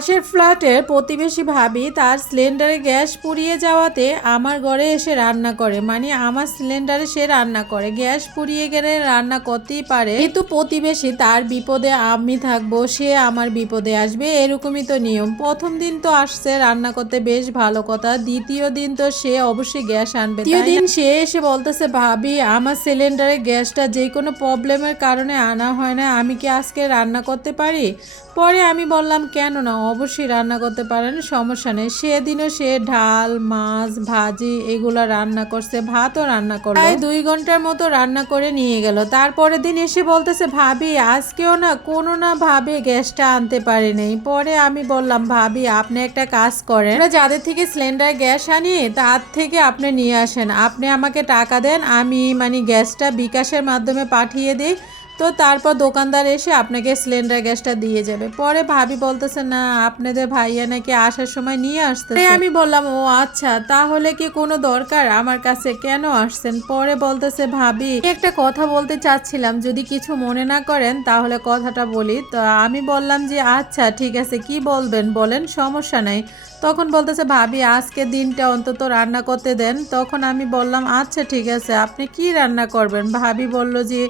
পাশের ফ্ল্যাটের প্রতিবেশী ভাবি তার সিলিন্ডারে গ্যাস পুড়িয়ে যাওয়াতে আমার ঘরে এসে রান্না করে। মানে আমার সিলিন্ডারে সে রান্না করে। গ্যাস পুড়িয়ে গেলে রান্না করতেই পারে। কিন্তু প্রতিবেশী তার বিপদে আমি থাকব সে আমার বিপদে আসবে এরকমই তো নিয়ম। প্রথম দিন তো আসছে রান্না করতে বেশ ভালো কথা। দ্বিতীয় দিন তো সে অবশ্যই গ্যাস আনবে দ্বিতীয় দিন সে এসে বলতেছে ভাবি আমার সিলিন্ডারে গ্যাসটা যে কোনো প্রবলেমের কারণে আনা হয় না। আমি কি আজকে রান্না করতে পারি? পরে আমি বললাম কেন না? অবশ্যই রান্না করতে পারেন, সমস্যা নেই। সেদিনও সে ডাল, মাছ, ভাজি এগুলো রান্না করছে, ভাতও রান্না করল। প্রায় দুই ঘণ্টার মতো রান্না করে নিয়ে গেল। তারপরের দিন এসে বলতেছে, ভাবি, আজকেও না কোনো না ভাবে গ্যাসটা আনতে পারিনি পরে আমি বললাম, ভাবি, আপনি একটা কাজ করেন। যাদের থেকে সিলিন্ডার গ্যাস আনি, তার থেকে আপনি নিয়ে আসেন। আপনি আমাকে টাকা দেন, আমি মানে গ্যাসটা বিকাশের মাধ্যমে পাঠিয়ে দিই। তো তারপর দোকানদার এসে আপনাকে সিলিন্ডার গ্যাসটা দিয়ে যাবে। পরে ভাবি বলতেছে, না, আপনাদের ভাইয়া নাকি আসার সময় নিয়ে আসতে আমি বললাম, ও আচ্ছা তাহলে কি কোনো দরকার আমার কাছে? কেন আসছেন? পরে বলতেছে, ভাবি, একটা কথা বলতে চাচ্ছিলাম, যদি কিছু মনে না করেন তাহলে কথাটা বলি। তো আমি বললাম যে আচ্ছা ঠিক আছে, কি বলবেন? বলেন, সমস্যা নাই। তখন বলতেছে, ভাবি, আজকে দিনটা অন্তত রান্না করতে দেন। তখন আমি বললাম আচ্ছা ঠিক আছে, আপনি কি রান্না করবেন? ভাবি বলল যে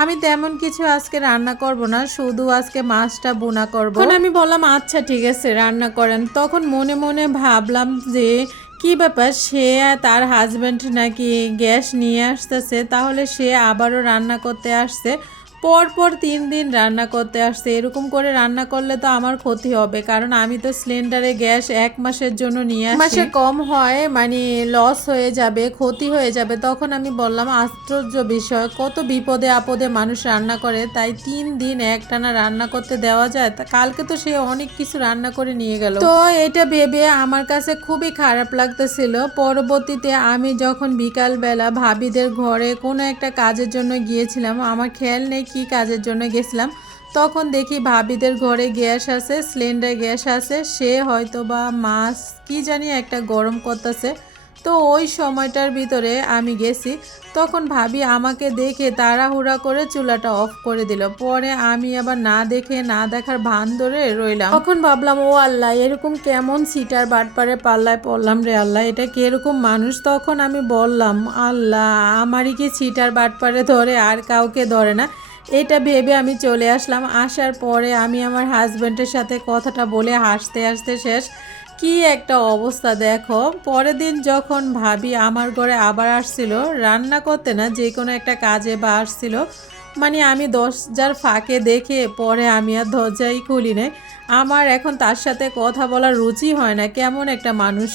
আমি তেমন কিছু আজকে রান্না করব না, শুধু আজকে মাছটা বোনা করব। আমি বললাম আচ্ছা ঠিক আছে, রান্না করেন। তখন মনে মনে ভাবলাম যে, কি ব্যাপার? সে তার হাজব্যান্ড নাকি গ্যাস নিয়ে আসতেছে, তাহলে সে আবারও রান্না করতে আসছে। পর পর তিন দিন রান্না করতে আসছে। এরকম করে রান্না করলে তো আমার ক্ষতি হবে। কারণ আমি তো সিলিন্ডারে গ্যাস এক মাসের জন্য নিয়ে আসি। মাসে কম হয় মানে লস হয়ে যাবে ক্ষতি হয়ে যাবে। তখন আমি বললাম আশ্চর্য বিষয় কত বিপদে আপদে মানুষ রান্না করে। তাই তিন দিন একটানা রান্না করতে দেওয়া যায়। তা কালকে তো সে অনেক কিছু রান্না করে নিয়ে গেল। তো এটা ভেবে আমার কাছে খুবই খারাপ লাগতেছিল। পরবর্তীতে আমি যখন বিকালবেলা ভাবিদের ঘরে কোনো একটা কাজের জন্য গিয়েছিলাম আমার খেয়াল নেই কি কাজের জন্য গেছিলাম, তখন দেখি ভাবিদের ঘরে গ্যাস আছে, সিলিন্ডার গ্যাস আছে, সে হয়তো বা মাছ, কি জানি একটা গরম করতেছে। তো ওই সময়টার ভিতরে আমি গেছি, তখন ভাবি আমাকে দেখে তাড়াহুড়া করে চুলাটা অফ করে দিল। পরে আমি আবার না দেখে, না দেখার ভান ধরে রইলাম। তখন ভাবলাম, ও আল্লাহ, এরকম কেমন সিটার বাটপারে পাল্লায় পড়লাম রে আল্লাহ, এটা কীরকম মানুষ? তখন আমি বললাম, আল্লাহ, আমারই কি সিটার বাটপারে ধরে, আর কাউকে ধরে না। এটা ভেবে আমি চলে আসলাম। আসার পরে আমি আমার হাজব্যান্ডের সাথে কথাটা বলে হাসতে হাসতে শেষ। কি একটা অবস্থা দেখো। পরের দিন যখন ভাবি আমার ঘরে আবার আসছিল, রান্না করতে না যে কোনো একটা কাজে বা আসছিল মানে আমি দরজার ফাঁকে দেখে পরে আমি আর দরজাই খুলি নাই। আমার এখন তার সাথে কথা বলার রুচি হয় না, কেমন একটা মানুষ।